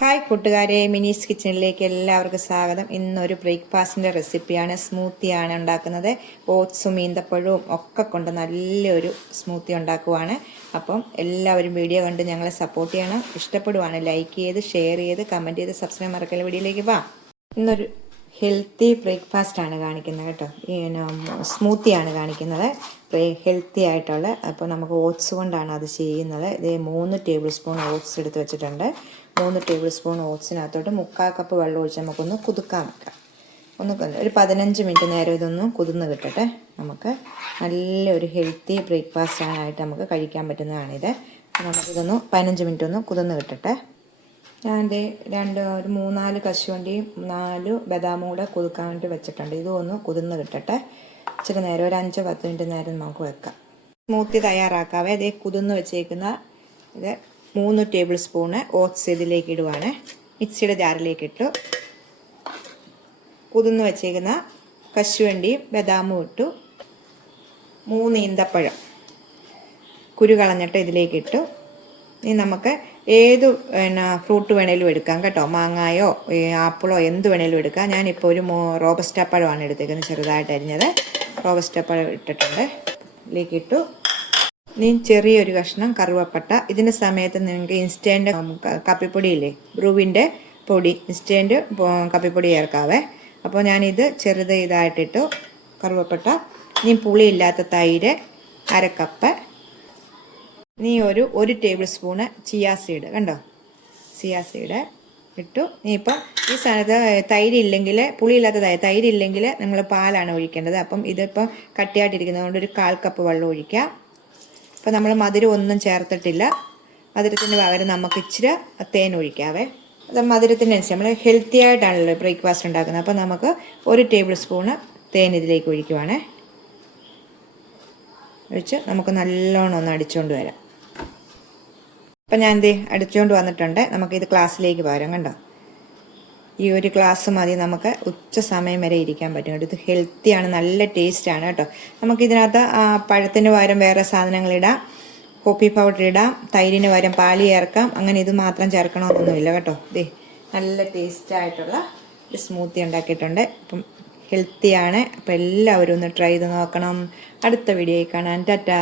Hi കൂട്ടുകാരെ, മിനീസ് കിച്ചണിലേക്ക് എല്ലാവർക്കും സ്വാഗതം. ഇന്നൊരു ബ്രേക്ക്ഫാസ്റ്റിൻ്റെ റെസിപ്പിയാണ്. സ്മൂത്തിയാണ് ഉണ്ടാക്കുന്നത്. ഓട്സും ഈന്തപ്പഴവും ഒക്കെ കൊണ്ട് നല്ലൊരു സ്മൂത്തി ഉണ്ടാക്കുവാണ്. അപ്പം എല്ലാവരും വീഡിയോ കണ്ട് ഞങ്ങളെ സപ്പോർട്ട് ചെയ്യണം. ഇഷ്ടപ്പെടുവാണ് ലൈക്ക് ചെയ്ത്, ഷെയർ ചെയ്ത്, കമൻറ്റ് ചെയ്ത്, സബ്സ്ക്രൈബ് മറക്കല്ല. വീഡിയോയിലേക്ക് വാ. ഇന്നൊരു ഹെൽത്തി ബ്രേക്ക്ഫാസ്റ്റാണ് കാണിക്കുന്നത് കേട്ടോ. സ്മൂത്തിയാണ് കാണിക്കുന്നത്, ഹെൽത്തി ആയിട്ടുള്ള. അപ്പോൾ നമുക്ക് ഓട്സ് കൊണ്ടാണ് അത് ചെയ്യുന്നത്. ഇത് 3 ടേബിൾ സ്പൂൺ ഓട്സ് എടുത്ത് വെച്ചിട്ടുണ്ട്. 3 ടേബിൾ സ്പൂൺ ഓട്സിനകത്തോട്ട് 3/4 കപ്പ് വെള്ളം ഒഴിച്ച് നമുക്കൊന്ന് കുതുക്കാൻ വെക്കാം. ഒരു 15 മിനിറ്റ് നേരം ഇതൊന്ന് കുതിർന്ന് കിട്ടട്ടെ. നമുക്ക് നല്ലൊരു ഹെൽത്തി ബ്രേക്ക്ഫാസ്റ്റായിട്ട് നമുക്ക് കഴിക്കാൻ പറ്റുന്നതാണിത്. നമുക്കിതൊന്ന് 15 മിനിറ്റ് ഒന്ന് കുതിർന്ന് കിട്ടട്ടെ. ഞാൻ ഒരു 3-4 കശുവണ്ടിയും 4 ബദാമും കൂടെ കുതുക്കാൻ വേണ്ടി വെച്ചിട്ടുണ്ട്. ഇതും ഒന്ന് കുതിർന്ന് കിട്ടട്ടെ. ഇച്ചിരി നേരം ഒരു 5-10 മിനിറ്റ് നേരം നമുക്ക് വെക്കാം. സ്മൂത്തി തയ്യാറാക്കാവേ. അതേ കുതിർന്ന് വെച്ചേക്കുന്ന ഇത് 3 ടേബിൾ സ്പൂണ് ഓട്സ് ഇതിലേക്ക് ഇടുവാണ്. മിക്സിയുടെ ജാറിലേക്ക് ഇട്ടു. കുതിർന്ന് വെച്ചേക്കുന്ന കശുവണ്ടിയും ബദാമും ഇട്ടു. 3 ഈന്തപ്പഴം കുരു കളഞ്ഞിട്ട് ഇതിലേക്ക് ഇട്ടു. ഇനി നമുക്ക് ഏത് ഫ്രൂട്ട് വേണേലും എടുക്കാം കേട്ടോ. മാങ്ങായോ ആപ്പിളോ എന്ത് വേണേലും എടുക്കാം. ഞാനിപ്പോൾ ഒരു റോബസ്റ്റ പഴമാണ് എടുത്തേക്കുന്നത്, ചെറുതായിട്ട് അരിഞ്ഞത്. റോബസ്റ്റ പഴം ഇട്ടിട്ടുണ്ട്, ഇതിലേക്ക് ഇട്ടു. ഇനി ചെറിയൊരു കഷ്ണം കറുവപ്പട്ട. ഇതിൻ്റെ സമയത്ത് നിങ്ങൾക്ക് ഇൻസ്റ്റൻറ്റ് കപ്പിപ്പൊടിയില്ലേ, ബ്രൂവിൻ്റെ പൊടി, ഇൻസ്റ്റൻറ്റ് കപ്പിപ്പൊടി ചേർക്കാവേ. അപ്പോൾ ഞാനിത് ഇതായിട്ടിട്ടു കറുവപ്പട്ട. ഇനി പുളിയില്ലാത്ത തൈര് 1/2 കപ്പ്. നീ ഒരു ടേബിൾ സ്പൂണ് ചിയാ സീഡ് കണ്ടോ, ചിയാ സീഡ് ഇട്ടു. നീ ഇപ്പം ഈ സാധനത്ത് തൈരില്ലെങ്കിൽ, പുളിയില്ലാത്ത തൈരില്ലെങ്കിൽ നിങ്ങൾ പാലാണ് ഒഴിക്കേണ്ടത്. അപ്പം ഇതിപ്പം കട്ടിയായിട്ടിരിക്കുന്നതുകൊണ്ട് ഒരു 1/4 കപ്പ് വെള്ളം ഒഴിക്കാം. അപ്പം നമ്മൾ മധുരം ഒന്നും ചേർത്തിട്ടില്ല. മധുരത്തിന് പകരം നമുക്ക് ഇച്ചിരി തേൻ ഒഴിക്കാവേ. അത് മധുരത്തിനനുസരിച്ച് നമ്മൾ ഹെൽത്തി ആയിട്ടാണല്ലോ ബ്രേക്ക്ഫാസ്റ്റ് ഉണ്ടാക്കുന്നത്. അപ്പം നമുക്ക് 1 ടേബിൾ സ്പൂണ് തേൻ ഇതിലേക്ക് ഒഴിക്കുവാണേ. ഒഴിച്ച് നമുക്ക് നല്ലോണം ഒന്ന് അടിച്ചുകൊണ്ട് വരാം. അപ്പം ഞാൻ അടിച്ചുകൊണ്ട് വന്നിട്ടുണ്ട്. നമുക്കിത് ക്ലാസ്സിലേക്ക് പകരം കണ്ടോ. ഈ ഒരു ഗ്ലാസ് മതി, നമുക്ക് ഉച്ച സമയം വരെ ഇരിക്കാൻ പറ്റും കേട്ടോ. ഇത് ഹെൽത്തിയാണ്, നല്ല ടേസ്റ്റാണ് കേട്ടോ. നമുക്കിതിനകത്ത് പഴത്തിന് പകരം വേറെ സാധനങ്ങളിടാം. കോഫി പൗഡർ ഇടാം, തൈരിന് പകരം പാല് ചേർക്കാം. അങ്ങനെ ഇത് മാത്രം ചേർക്കണമെന്നൊന്നുമില്ല കേട്ടോ. നല്ല ടേസ്റ്റായിട്ടുള്ള ഒരു സ്മൂത്തി ഉണ്ടാക്കിയിട്ടുണ്ട്. അപ്പം ഹെൽത്തിയാണ്. അപ്പം എല്ലാവരും ഒന്ന് ട്രൈ ചെയ്ത് നോക്കണം. അടുത്ത വീഡിയോയിൽ കാണാൻ. ടാറ്റാ.